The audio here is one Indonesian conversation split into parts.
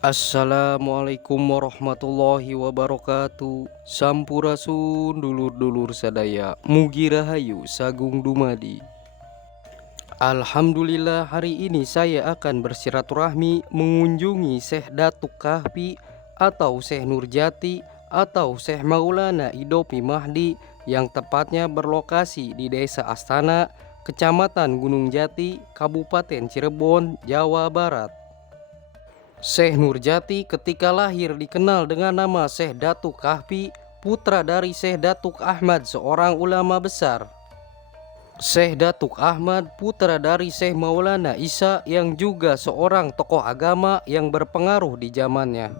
Assalamualaikum warahmatullahi wabarakatuh. Sampurasun dulur-dulur sadaya, mugi rahayu sagung dumadi. Alhamdulillah, hari ini saya akan bersilaturahmi mengunjungi Syekh Datuk Kahfi atau Syekh Nurjati atau Syekh Maulana Idopi Mahdi yang tepatnya berlokasi di Desa Astana, Kecamatan Gunung Jati, Kabupaten Cirebon, Jawa Barat. Syekh Nurjati ketika lahir dikenal dengan nama Syekh Datuk Kahfi, putra dari Syekh Datuk Ahmad, seorang ulama besar. Syekh Datuk Ahmad putra dari Syekh Maulana Isa yang juga seorang tokoh agama yang berpengaruh di zamannya.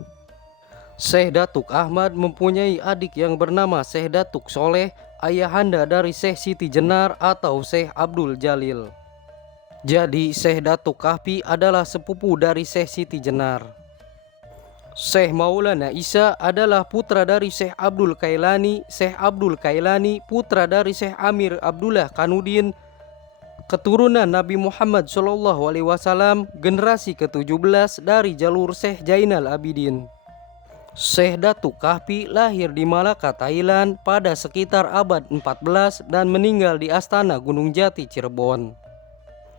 Syekh Datuk Ahmad mempunyai adik yang bernama Syekh Datuk Soleh, ayahanda dari Syekh Siti Jenar atau Syekh Abdul Jalil. Jadi Syekh Datuk Kahfi adalah sepupu dari Syekh Siti Jenar. Syekh Maulana Isa adalah putra dari Syekh Abdul Kailani. Syekh Abdul Kailani putra dari Syekh Amir Abdullah Kanudin, keturunan Nabi Muhammad SAW, generasi ke-17 dari jalur Syekh Jainal Abidin. Syekh Datuk Kahfi lahir di Malaka, Thailand pada sekitar abad 14 dan meninggal di Astana Gunung Jati, Cirebon.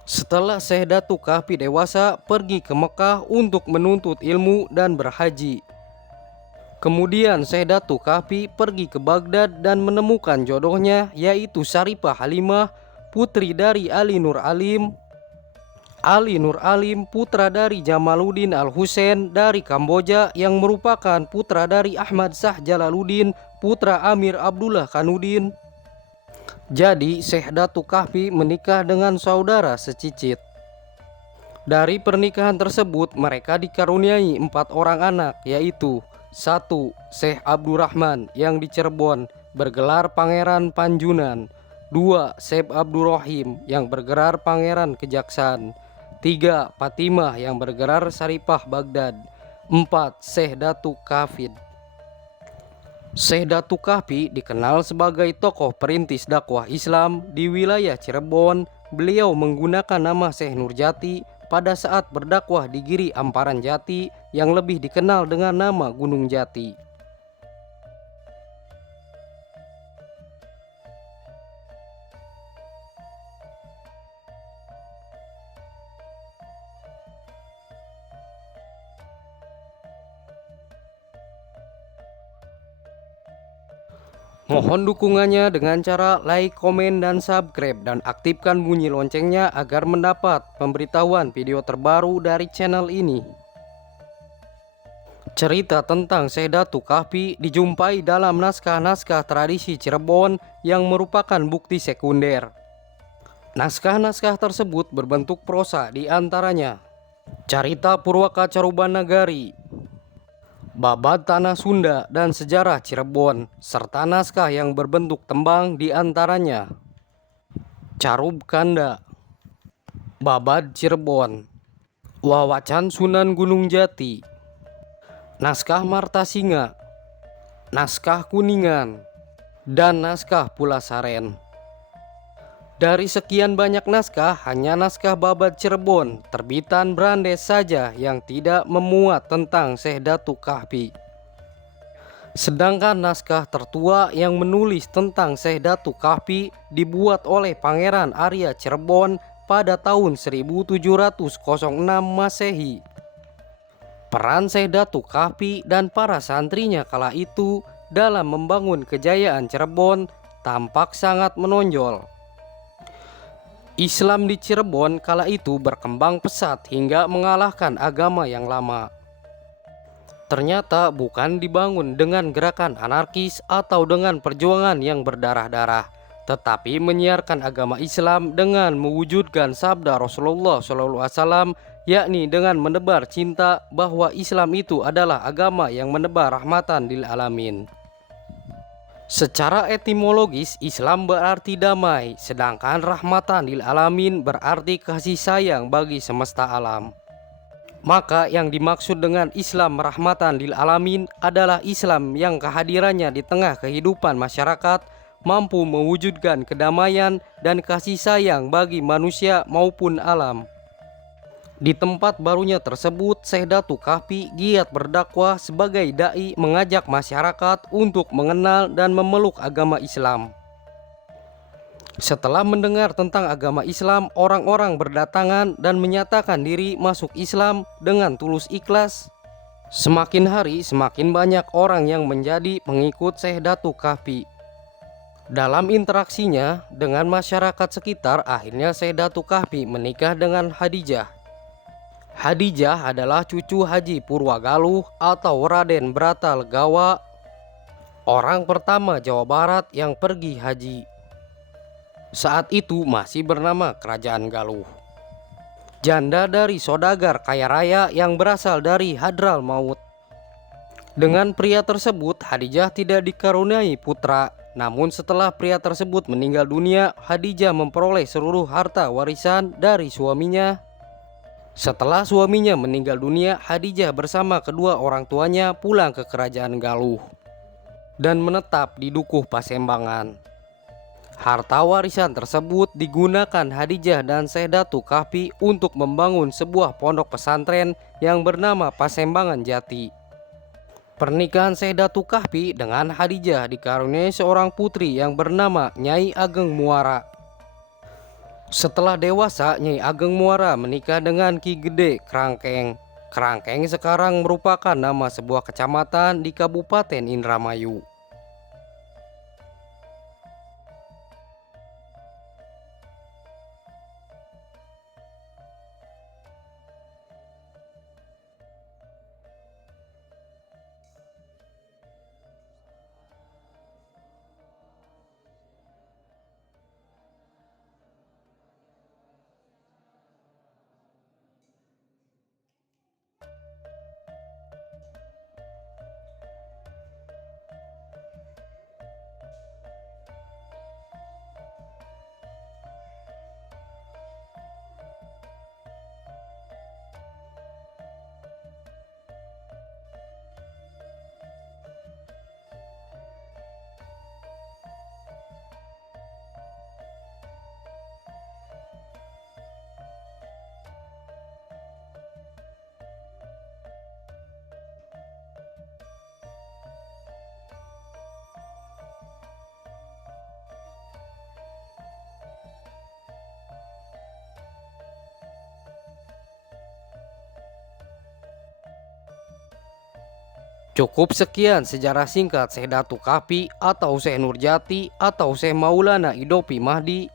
Setelah Syekh Datuk Kahfi dewasa, pergi ke Mekah untuk menuntut ilmu dan berhaji. Kemudian Syekh Datuk Kahfi pergi ke Baghdad dan menemukan jodohnya, yaitu Syarifah Halimah, putri dari Ali Nur Alim. Ali Nur Alim putra dari Jamaluddin Al-Husain dari Kamboja yang merupakan putra dari Ahmad Shah Jalaluddin, putra Amir Abdullah Kanudin. Jadi Syekh Datuk Kahfi menikah dengan saudara secicit. Dari pernikahan tersebut mereka dikaruniai 4 orang anak, yaitu 1. Syekh Abdurrahman yang di Cirebon bergelar Pangeran Panjunan. 2. Syekh Abdurrahim yang bergelar Pangeran Kejaksan. 3. Fatimah yang bergelar Syarifah Baghdad. 4. Syekh Datuk Kahfi. Syekh Datuk Kahfi dikenal sebagai tokoh perintis dakwah Islam di wilayah Cirebon. Beliau menggunakan nama Syekh Nurjati pada saat berdakwah di Giri Amparan Jati yang lebih dikenal dengan nama Gunung Jati. Mohon dukungannya dengan cara like, komen, dan subscribe, dan aktifkan bunyi loncengnya agar mendapat pemberitahuan video terbaru dari channel ini. Cerita tentang Syekh Datuk Kahfi dijumpai dalam naskah-naskah tradisi Cirebon yang merupakan bukti sekunder. Naskah-naskah tersebut berbentuk prosa, di antaranya Carita Purwaka Caruban Nagari, Babad Tanah Sunda dan Sejarah Cirebon, serta naskah yang berbentuk tembang, di antaranya Carub Kanda, Babad Cirebon, Wawacan Sunan Gunung Jati, Naskah Martasinga, Naskah Kuningan, dan Naskah Pulasaren. Dari sekian banyak naskah, hanya naskah Babad Cirebon terbitan Brandes saja yang tidak memuat tentang Syekh Datuk Kahfi. Sedangkan naskah tertua yang menulis tentang Syekh Datuk Kahfi dibuat oleh Pangeran Arya Cirebon pada tahun 1706 Masehi. Peran Syekh Datuk Kahfi dan para santrinya kala itu dalam membangun kejayaan Cirebon tampak sangat menonjol. Islam di Cirebon kala itu berkembang pesat hingga mengalahkan agama yang lama. Ternyata bukan dibangun dengan gerakan anarkis atau dengan perjuangan yang berdarah-darah, tetapi menyiarkan agama Islam dengan mewujudkan sabda Rasulullah SAW, yakni dengan menebar cinta bahwa Islam itu adalah agama yang menebar rahmatan lil alamin. Secara etimologis, Islam berarti damai, sedangkan rahmatan lil alamin berarti kasih sayang bagi semesta alam. Maka yang dimaksud dengan Islam rahmatan lil alamin adalah Islam yang kehadirannya di tengah kehidupan masyarakat mampu mewujudkan kedamaian dan kasih sayang bagi manusia maupun alam. Di tempat barunya tersebut, Syekh Datuk Kahfi giat berdakwah sebagai dai, mengajak masyarakat untuk mengenal dan memeluk agama Islam. Setelah mendengar tentang agama Islam, orang-orang berdatangan dan menyatakan diri masuk Islam dengan tulus ikhlas. Semakin hari semakin banyak orang yang menjadi pengikut Syekh Datuk Kahfi. Dalam interaksinya dengan masyarakat sekitar, akhirnya Syekh Datuk Kahfi menikah dengan Hadijah. Hadijah adalah cucu Haji Purwagaluh atau Raden Brata Legawa, orang pertama Jawa Barat yang pergi haji. Saat itu masih bernama Kerajaan Galuh. Janda dari saudagar kaya raya yang berasal dari Hadramaut. Dengan pria tersebut, Hadijah tidak dikaruniai putra. Namun setelah pria tersebut meninggal dunia, Hadijah memperoleh seluruh harta warisan dari suaminya. Setelah suaminya meninggal dunia, Hadijah bersama kedua orang tuanya pulang ke Kerajaan Galuh dan menetap di Dukuh Pasembangan. Harta warisan tersebut digunakan Hadijah dan Syekh Datuk Kahfi untuk membangun sebuah pondok pesantren yang bernama Pasembangan Jati. Pernikahan Syekh Datuk Kahfi dengan Hadijah dikaruniai seorang putri yang bernama Nyai Ageng Muara. Setelah dewasa, Nyai Ageng Muara menikah dengan Ki Gede Krangkeng. Krangkeng sekarang merupakan nama sebuah kecamatan di Kabupaten Indramayu. Cukup sekian sejarah singkat Syekh Datuk Kahfi atau Syekh Nurjati atau Syekh Maulana Idopi Mahdi.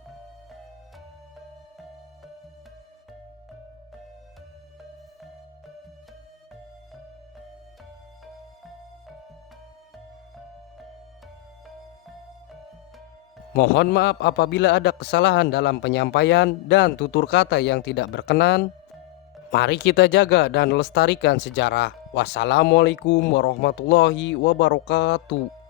Mohon maaf apabila ada kesalahan dalam penyampaian dan tutur kata yang tidak berkenan. Mari kita jaga dan lestarikan sejarah. Wassalamualaikum warahmatullahi wabarakatuh.